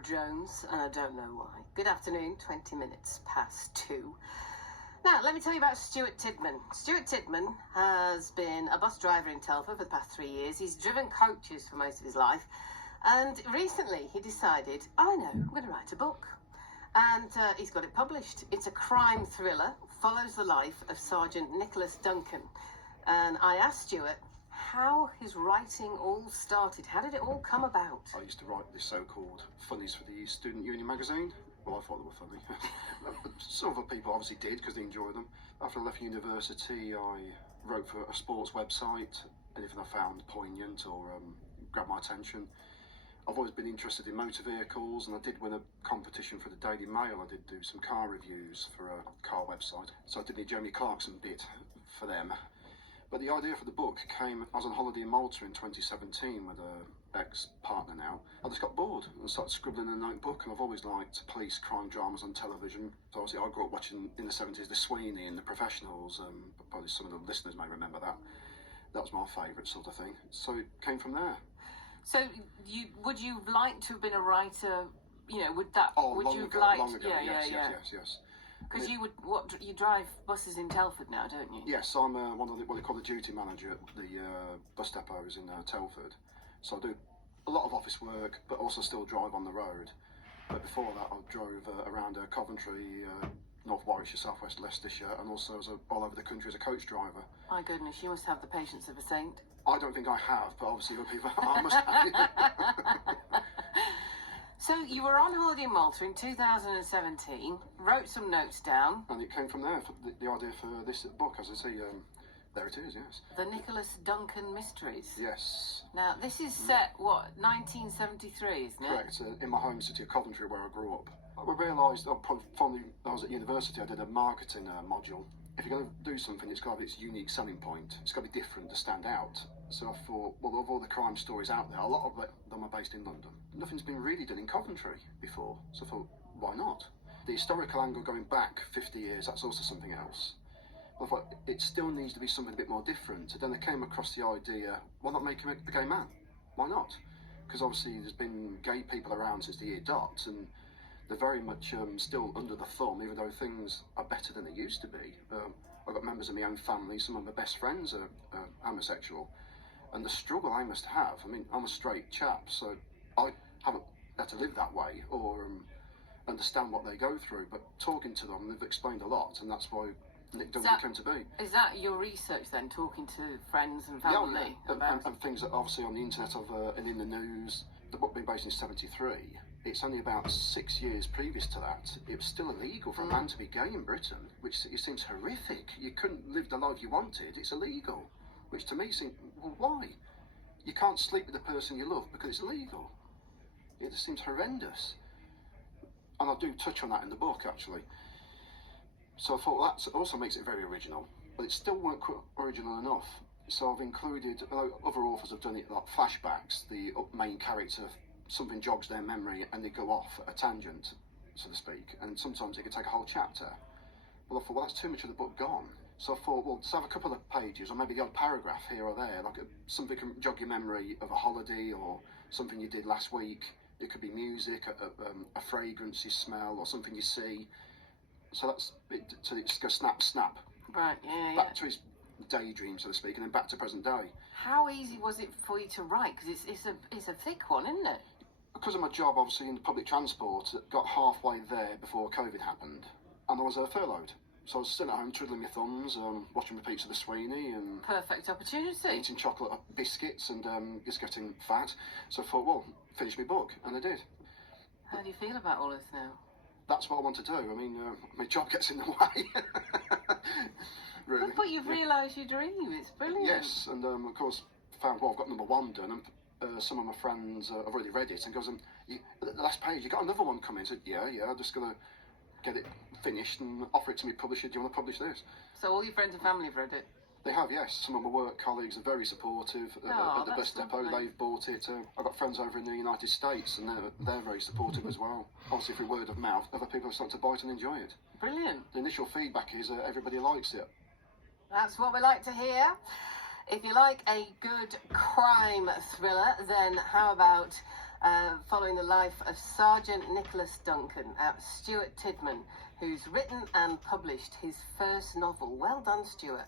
Laura Jones, and I don't know why. Good afternoon, 20 minutes past 2. Now, let me tell you about Stuart Tidman. Stuart Tidman has been a bus driver in Telford for the past 3 years. He's driven coaches for most of his life. And recently he decided, I know, I'm going to write a book. And he's got it published. It's a crime thriller, follows the life of Sergeant Nicholas Duncan. And I asked Stuart how his writing all started. How did it all come about? I used to write the so-called funnies for the Student Union magazine. Well, I thought they were funny. Some other people obviously did because they enjoyed them. After I left university, I wrote for a sports website. Anything I found poignant or grabbed my attention. I've always been interested in motor vehicles, and I did win a competition for the Daily Mail. I did do some car reviews for a car website. So I did the Jeremy Clarkson bit for them. But the idea for the book came, I was on holiday in Malta in 2017 with an ex-partner now. I just got bored and started scribbling in a notebook, and I've always liked police crime dramas on television. So obviously I grew up watching in the 70s The Sweeney and The Professionals, probably some of the listeners may remember that. That was my favourite sort of thing. So it came from there. So would you like to have been a writer, you know, would that, Oh, would long you ago, have liked, long ago, yes. Because you drive buses in Telford now, don't you? Yes, I'm one of what they call the duty manager at the bus depots in Telford. So I do a lot of office work, but also still drive on the road. But before that, I drove around Coventry, North Warwickshire, South West Leicestershire, and also all over the country as a coach driver. My goodness, you must have the patience of a saint. I don't think I have, but obviously other people I must have. So you were on holiday in Malta in 2017, wrote some notes down. And it came from there, for the idea for this book, as I say, there it is, yes. The Nicholas Duncan Mysteries. Yes. Now, this is set, 1973, isn't it? Correct, in my home city of Coventry, where I grew up. I realised, when I was at university, I did a marketing module. If you're going to do something, it's got to have its unique selling point. It's got to be different to stand out. So I thought, well, of all the crime stories out there, a lot of them are based in London. Nothing's been really done in Coventry before. So I thought, why not? The historical angle going back 50 years, that's also something else. I thought, it still needs to be something a bit more different. And then I came across the idea, why not make him a gay man? Why not? Because obviously there's been gay people around since the year dot, and they're very much still under the thumb, even though things are better than they used to be. I've got members of my own family, some of my best friends are homosexual, and the struggle I must have, I mean, I'm a straight chap, so I haven't had to live that way or understand what they go through, but talking to them, they've explained a lot, and that's why Nick Duncan came to be. Is that your research then, talking to friends and family? Yeah, and things that obviously on the internet and in the news. The book being based in 73, it's only about 6 years previous to that, it was still illegal for a man to be gay in Britain, which it seems horrific. You couldn't live the life you wanted, it's illegal. Which to me seemed, well, why? You can't sleep with the person you love because it's illegal. It just seems horrendous. And I do touch on that in the book, actually. So I thought that also makes it very original, but it still weren't quite original enough. So I've included, other authors have done it like flashbacks, the main character, something jogs their memory and they go off a tangent, so to speak, and sometimes it could take a whole chapter. Well, I thought, well, that's too much of the book gone. So I thought, well, just have a couple of pages, or maybe the odd paragraph here or there, like something can jog your memory of a holiday or something you did last week. It could be music, a fragrance you smell, or something you see. So that's it. So it just goes snap, snap. Right, yeah. Back to his daydream, so to speak, and then back to present day. How easy was it for you to write? Because it's a thick one, isn't it? Because of my job, obviously, in the public transport, it got halfway there before COVID happened, and I was furloughed. So I was sitting at home twiddling my thumbs, watching repeats of The Sweeney, and perfect opportunity. Eating chocolate biscuits and just getting fat. So I thought, well, finish my book, and I did. How do you feel about all this now? That's what I want to do. I mean, my job gets in the way. Really. But you've realised your dream. It's brilliant. Yes, and of course, found, well, I've got number 1 done, and some of my friends have already read it, and goes, the last page, you got another one coming? I said, yeah, I'm just going to get it finished and offer it to my publisher. Do you want to publish this? So all your friends and family have read it? They have, yes. Some of my work colleagues are very supportive at the bus depot. They've bought it. I've got friends over in the United States, and they're very supportive as well. Obviously, through word of mouth, other people have started to buy it and enjoy it. Brilliant. The initial feedback is everybody likes it. That's what we like to hear. If you like a good crime thriller, then how about following the life of Sergeant Nicholas Duncan, Stuart Tidman, who's written and published his first novel. Well done, Stuart.